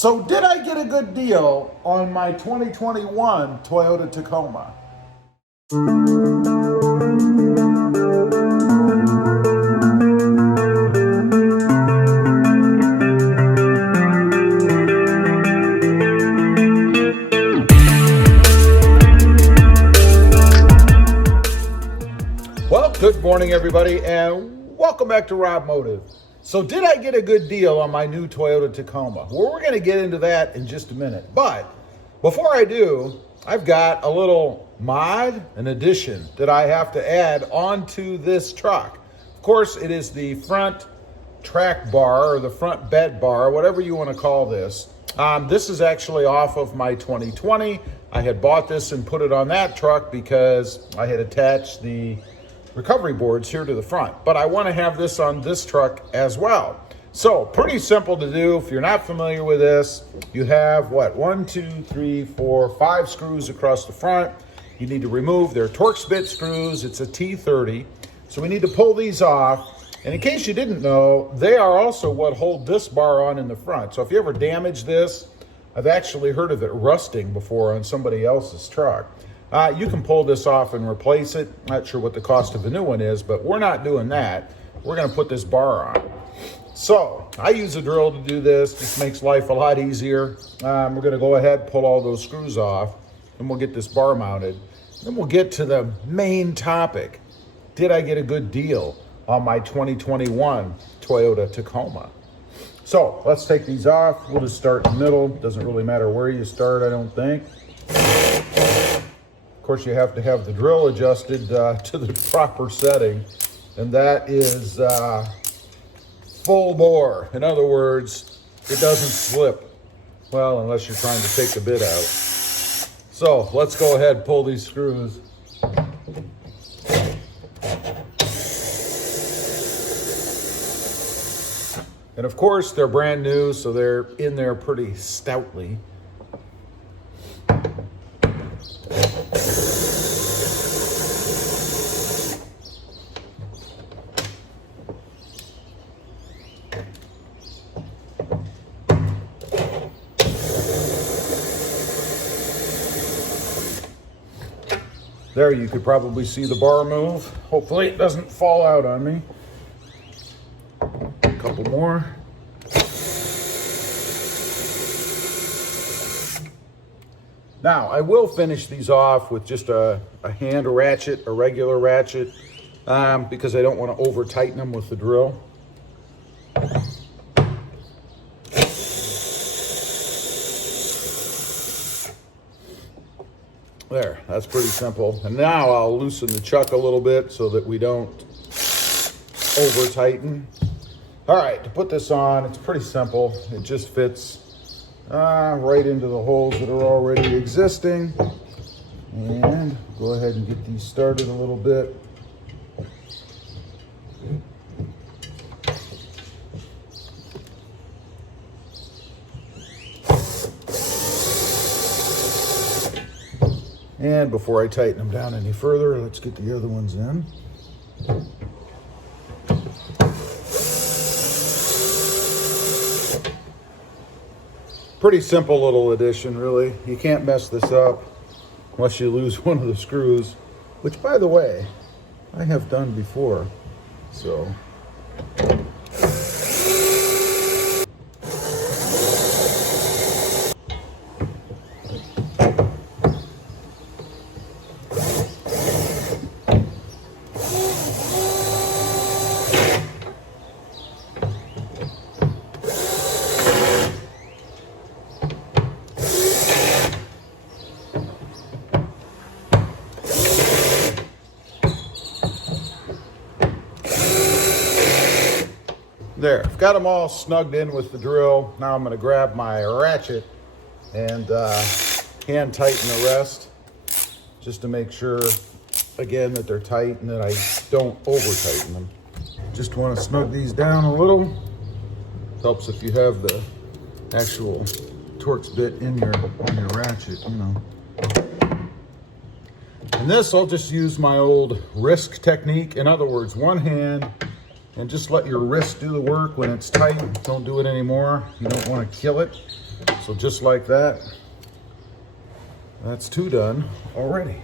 So did I get a good deal on my 2021 Toyota Tacoma? Well, good morning everybody and welcome back to RobMotive. So did I get a good deal on my new Toyota Tacoma? Well, we're going to get into that in just a minute. But before I do, I've got a little mod, an addition that I have to add onto this truck. Of course, it is the front track bar or the front bed bar, whatever you want to call this. This is actually off of my 2020. I had bought this and put it on that truck because I had attached the recovery boards here to the front, but I want to have this on this truck as well. So pretty simple to do. If you're not familiar with this, you have what, 1, 2, 3, 4, 5 screws across the front. You need to remove their Torx bit screws. It's a T30. So we need to pull these off. And in case you didn't know, they are also what hold this bar on in the front. So if you ever damage this, I've actually heard of it rusting before on somebody else's truck. You can pull this off and replace it. Not sure what the cost of a new one is, but we're not doing that. We're going to put this bar on. So I use a drill to do this. Just makes life a lot easier. We're going to go ahead, pull all those screws off, and we'll get this bar mounted. Then we'll get to the main topic. Did I get a good deal on my 2021 Toyota Tacoma? So let's take these off. We'll just start in the middle. Doesn't really matter where you start, I don't think. Of course, you have to have the drill adjusted to the proper setting, and that is full bore. In other words, it doesn't slip. Well, unless you're trying to take the bit out. So let's go ahead and pull these screws. And of course, they're brand new, so they're in there pretty stoutly. There, you could probably see the bar move. Hopefully it doesn't fall out on me. A couple more. Now, I will finish these off with just a hand ratchet, a regular ratchet, because I don't want to over tighten them with the drill. There, that's pretty simple. And now I'll loosen the chuck a little bit so that we don't over tighten. All right, to put this on, it's pretty simple. It just fits right into the holes that are already existing. And go ahead and get these started a little bit. And before I tighten them down any further, let's get the other ones in. Pretty simple little addition, really. You can't mess this up unless you lose one of the screws, which, by the way, I have done before. So there, I've got them all snugged in with the drill. Now I'm going to grab my ratchet and hand tighten the rest, just to make sure, again, that they're tight and that I don't over tighten them. Just want to snug these down a little. Helps if you have the actual Torx bit in your ratchet, you know. And this, I'll just use my old wrist technique. In other words, one hand, and just let your wrist do the work when it's tight. Don't do it anymore. You don't want to kill it. So just like that, that's 2 done already.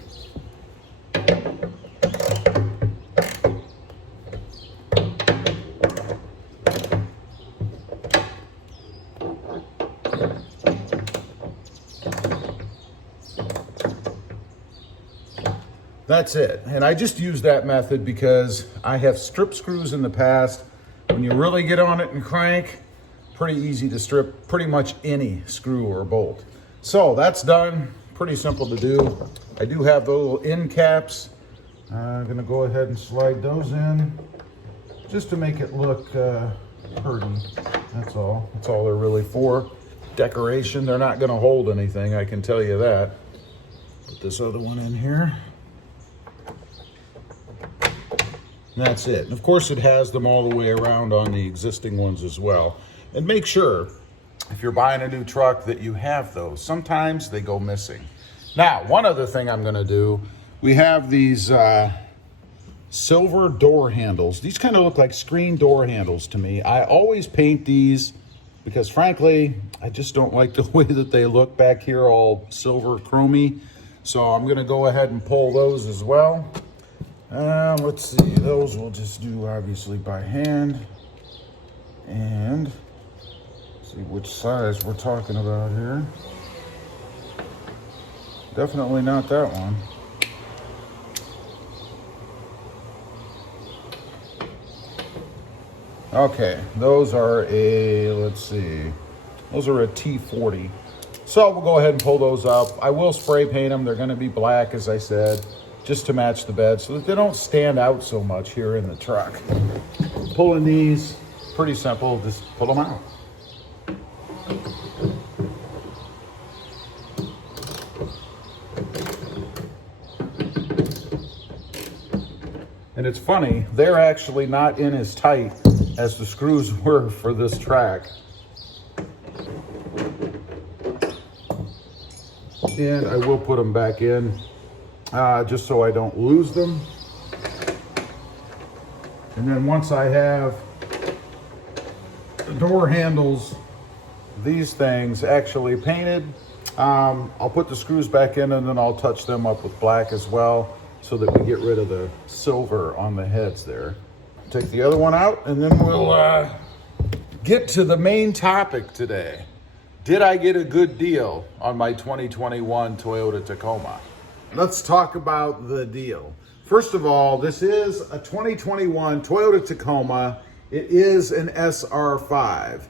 That's it. And I just use that method because I have strip screws in the past. When you really get on it and crank, pretty easy to strip pretty much any screw or bolt. So that's done. Pretty simple to do. I do have the little end caps. I'm gonna go ahead and slide those in just to make it look pretty. That's all. That's all they're really for. Decoration. They're not gonna hold anything, I can tell you that. Put this other one in here. And that's it. And of course it has them all the way around on the existing ones as well. And make sure, if you're buying a new truck, that you have those. Sometimes they go missing. Now, one other thing I'm gonna do, we have these silver door handles. These kind of look like screen door handles to me. I always paint these because frankly, I just don't like the way that they look back here, all silver chromy. So I'm gonna go ahead and pull those as well. Let's see, those we'll just do obviously by hand. And see which size we're talking about here. Definitely not that one. Okay, those are a, let's see, those are a T40. So we'll go ahead and pull those up. I will spray paint them. They're gonna be black, as I said, just to match the bed so that they don't stand out so much here in the truck. Pulling these, pretty simple, just pull them out. And it's funny, they're actually not in as tight as the screws were for this track. And I will put them back in just so I don't lose them. And then once I have the door handles, these things actually painted, I'll put the screws back in and then I'll touch them up with black as well so that we get rid of the silver on the heads there. Take the other one out and then we'll get to the main topic today. Did I get a good deal on my 2021 Toyota Tacoma? Let's talk about the deal. First of all, this is a 2021 Toyota Tacoma. It is an SR5.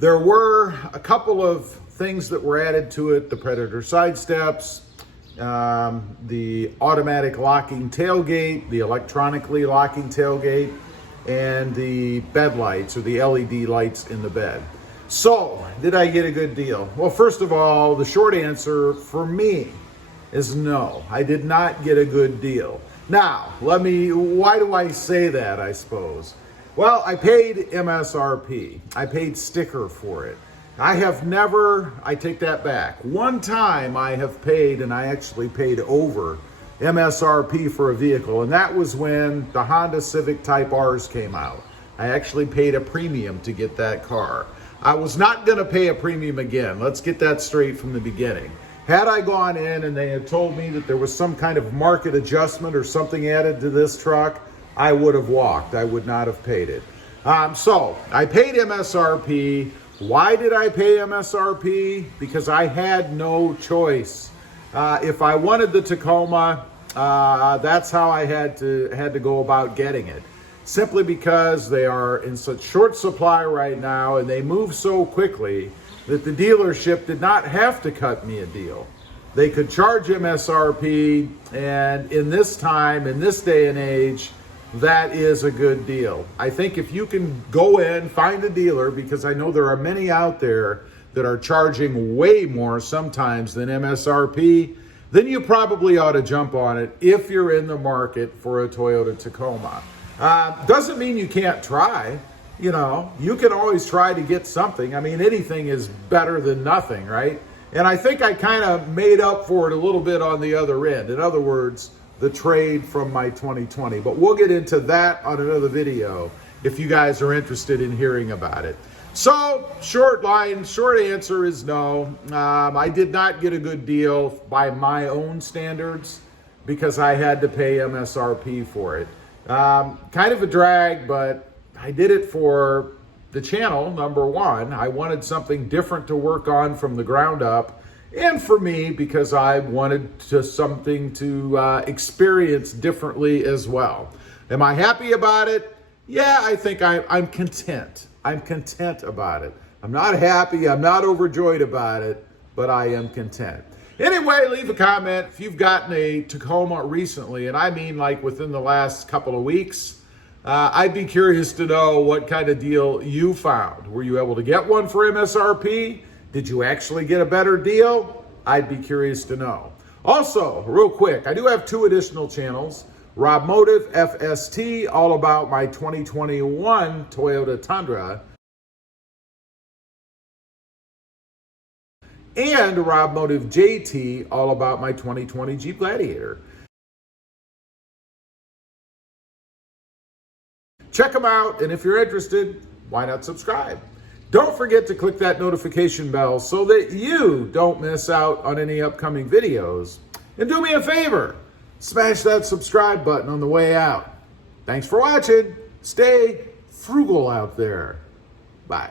There were a couple of things that were added to it: the Predator side steps, the automatic locking tailgate, the electronically locking tailgate, and the bed lights, or the LED lights in the bed. So, did I get a good deal? Well, first of all, the short answer for me is no. I did not get a good deal. Now, why do I say that, I suppose? Well, I paid MSRP. I paid sticker for it. I take that back. One time I have paid, and I actually paid over MSRP for a vehicle, and that was when the Honda Civic Type Rs came out. I actually paid a premium to get that car. I was not gonna pay a premium again. Let's get that straight from the beginning. Had I gone in and they had told me that there was some kind of market adjustment or something added to this truck, I would have walked. I would not have paid it. So I paid MSRP. Why did I pay MSRP? Because I had no choice. If I wanted the Tacoma, that's how I had to go about getting it. Simply because they are in such short supply right now and they move so quickly that the dealership did not have to cut me a deal. They could charge MSRP, and in this time, in this day and age, that is a good deal. I think if you can go in, find a dealer, because I know there are many out there that are charging way more sometimes than MSRP, then you probably ought to jump on it if you're in the market for a Toyota Tacoma. Doesn't mean you can't try. You know, you can always try to get something. I mean, anything is better than nothing, right? And I think I kind of made up for it a little bit on the other end. In other words, the trade from my 2020. But we'll get into that on another video if you guys are interested in hearing about it. So, short answer is no. I did not get a good deal by my own standards because I had to pay MSRP for it. Kind of a drag, but I did it for the channel, number one. I wanted something different to work on from the ground up, and for me, because I wanted something to experience differently as well. Am I happy about it? Yeah, I think I'm content. I'm content about it. I'm not happy, I'm not overjoyed about it, but I am content. Anyway, leave a comment if you've gotten a Tacoma recently, and I mean like within the last couple of weeks. I'd be curious to know what kind of deal you found. Were you able to get one for MSRP? Did you actually get a better deal? I'd be curious to know. Also, real quick, I do have 2 additional channels. RobMotive FST, all about my 2021 Toyota Tundra, and RobMotive JT, all about my 2020 Jeep Gladiator. Check them out, and if you're interested, why not subscribe? Don't forget to click that notification bell so that you don't miss out on any upcoming videos. And do me a favor, smash that subscribe button on the way out. Thanks for watching. Stay frugal out there. Bye.